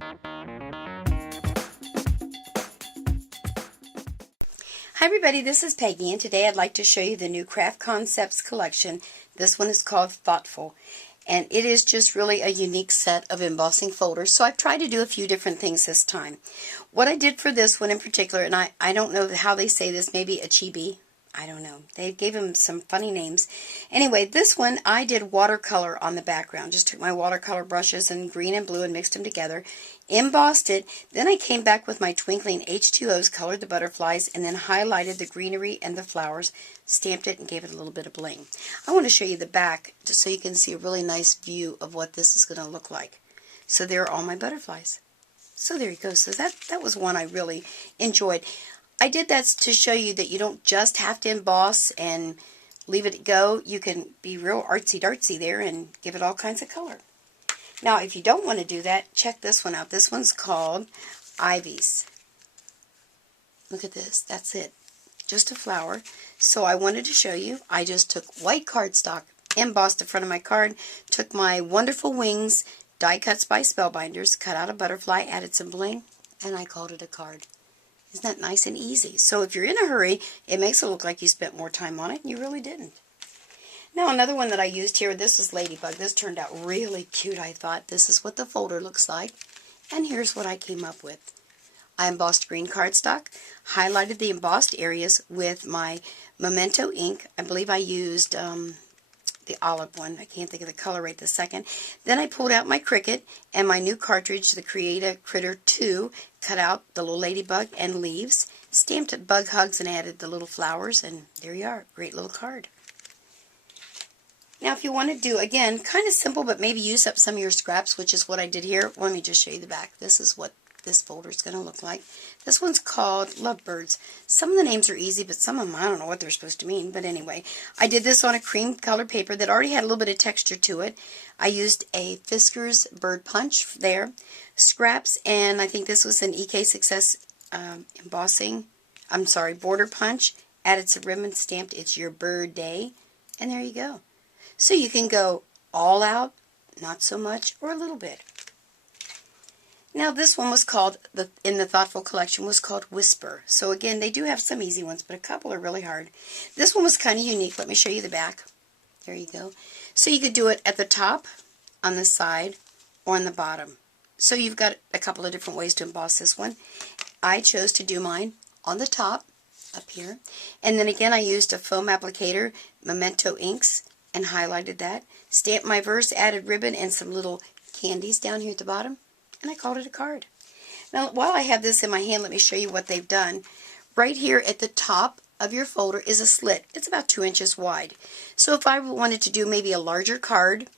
Hi everybody, this is Peggy, and today I'd like to show you the new Craft Concepts collection. This one is called Thoughtful, and it is just really a unique set of embossing folders, so I've tried to do a few different things this time. What I did for this one in particular, and I don't know how they say this, maybe Achebe, I don't know. They gave him some funny names. Anyway, this one I did watercolor on the background. Just took my watercolor brushes and green and blue and mixed them together, embossed it. Then I came back with my twinkling H2Os, colored the butterflies, and then highlighted the greenery and the flowers, stamped it, and gave it a little bit of bling. I want to show you the back just so you can see a really nice view of what this is going to look like. So there are all my butterflies. So there you go. So that was one I really enjoyed. I did that to show you that you don't just have to emboss and leave it go. You can be real artsy-dartsy there and give it all kinds of color. Now, if you don't want to do that, check this one out. This one's called Yves. Look at this. That's it. Just a flower. So I wanted to show you. I just took white cardstock, embossed the front of my card, took my wonderful wings, die cuts by Spellbinders, cut out a butterfly, added some bling, and I called it a card. Isn't that nice and easy? So if you're in a hurry, it makes it look like you spent more time on it, and you really didn't. Now another one that I used here, this is Ladybug. This turned out really cute, I thought. This is what the folder looks like, and here's what I came up with. I embossed green cardstock, highlighted the embossed areas with my Memento ink. I believe I used the olive one. I can't think of the color right this second. Then I pulled out my Cricut and my new cartridge, the Create Critter 2, cut out the little ladybug and leaves, stamped it bug hugs, and added the little flowers, and there you are. Great little card. Now if you want to do, again, kind of simple, but maybe use up some of your scraps, which is what I did here. Let me just show you the back. This is what this folder is going to look like. This one's called Lovebirds. Some of the names are easy, but some of them I don't know what they're supposed to mean. But anyway, I did this on a cream colored paper that already had a little bit of texture to it. I used a Fiskars Bird Punch there, scraps, and I think this was an EK Success border punch. Added some ribbon, stamped It's Your Bird Day, and there you go. So you can go all out, not so much, or a little bit. Now this one was called, in the Thoughtful collection, was called Whisper. So again, they do have some easy ones, but a couple are really hard. This one was kind of unique. Let me show you the back. There you go. So you could do it at the top, on the side, or on the bottom. So you've got a couple of different ways to emboss this one. I chose to do mine on the top, up here. And then again, I used a foam applicator, Memento inks, and highlighted that. Stamped my verse, added ribbon, and some little candies down here at the bottom. And I called it a card. Now, while I have this in my hand, let me show you what they've done. Right here at the top of your folder is a slit. It's about 2 inches wide. So if I wanted to do maybe a larger card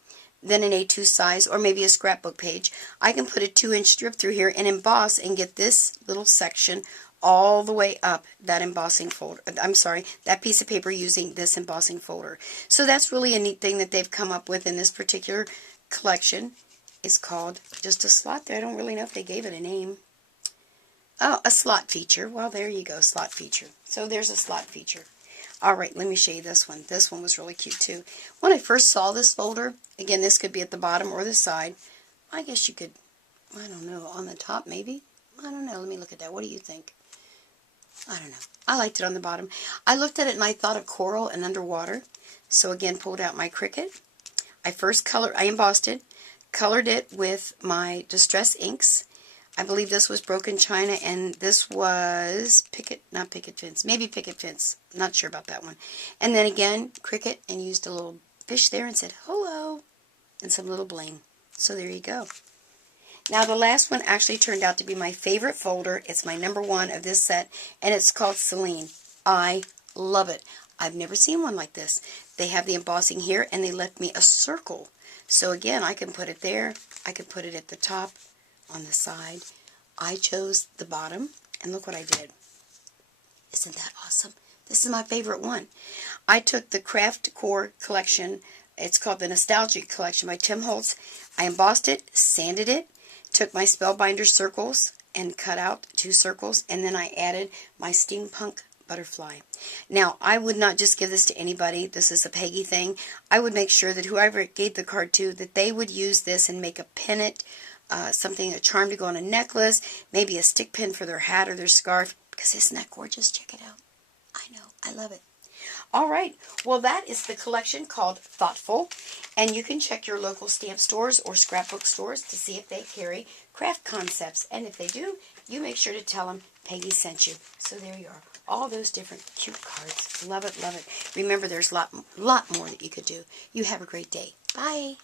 than an A2 size, or maybe a scrapbook page, I can put a 2-inch strip through here and emboss and get this little section all the way up that embossing folder. That piece of paper using this embossing folder. So that's really a neat thing that they've come up with in this particular collection. Is called just a slot there. I don't really know if they gave it a name. Oh, a slot feature. Well, there you go, slot feature. So there's a slot feature. Alright, let me show you this one. This one was really cute too. When I first saw this folder, again, this could be at the bottom or the side. I guess you could, I don't know, on the top maybe? I don't know. Let me look at that. What do you think? I don't know. I liked it on the bottom. I looked at it and I thought of coral and underwater. So again, pulled out my Cricut. I embossed it. Colored it with my Distress inks. I believe this was Broken China, and this was Picket Fence. Not sure about that one. And then again, Cricut, and used a little fish there and said hello, and some little bling. So there you go. Now the last one actually turned out to be my favorite folder. It's my #1 of this set, and it's called Celine. I love it. I've never seen one like this. They have the embossing here, and they left me a circle. So again, I can put it there. I could put it at the top, on the side. I chose the bottom, and look what I did. Isn't that awesome? This is my favorite one. I took the Craft Core collection. It's called the Nostalgic Collection by Tim Holtz. I embossed it, sanded it, took my Spellbinder circles, and cut out 2 circles, and then I added my steampunk butterfly. Now, I would not just give this to anybody. This is a Peggy thing. I would make sure that whoever gave the card to, that they would use this and make a pennant something, a charm to go on a necklace, maybe a stick pin for their hat or their scarf, because isn't that gorgeous? Check it out. I know, I love it. All right, well, that is the collection called Thoughtful, and you can check your local stamp stores or scrapbook stores to see if they carry craft concepts, and if they do, you make sure to tell them Peggy sent you. So there you are, all those different cute cards. Love it, love it. Remember, there's a lot more that you could do. You have a great day. Bye.